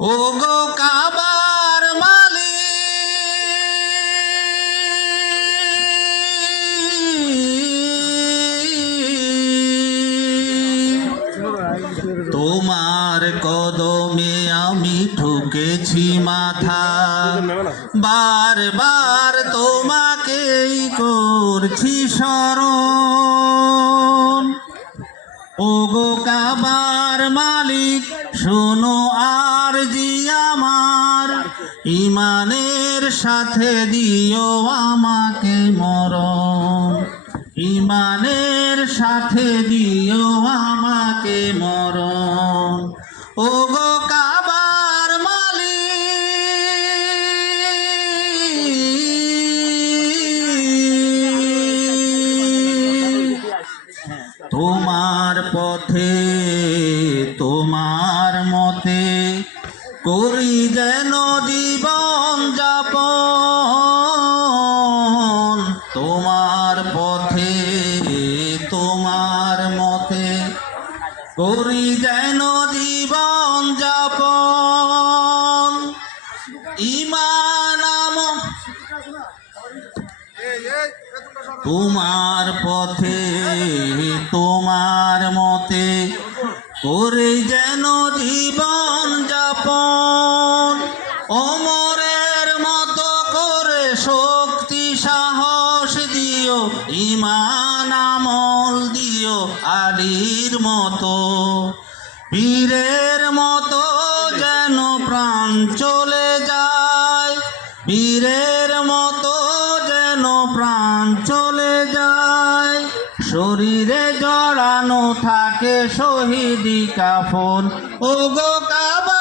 ও গো কাবার মালিক, তোমার কদমে আমি ঠুকেছি মাথা, বারবার তোমাকেই করছি স্মরণ। ও গো কাবার মালিক, শোনো আর জি আমার, ইমানের সাথে দিও আমাকে মরণ, ইমানের সাথে দিও আমাকে মরণ। ও গো কাবার মালিক, তোমার পথে তোমার মতে করি যেন জীবন যাপন, তোমার পথে তোমার মতে করি যেন জীবন যাপন। ইমান তোমার পথে তোমার মতে করে যেন জীবন যাপন, অমরের মতো করে শক্তি সাহস দিও, ইমান আমল দিও আলীর মতো, বীরের মতো যেন প্রাণ চলে যায়, বীরের মতো যেন প্রাণ চলে যায়, শরীরে জড়ানো থাকে শহীদি কাফন। ও গো কাবা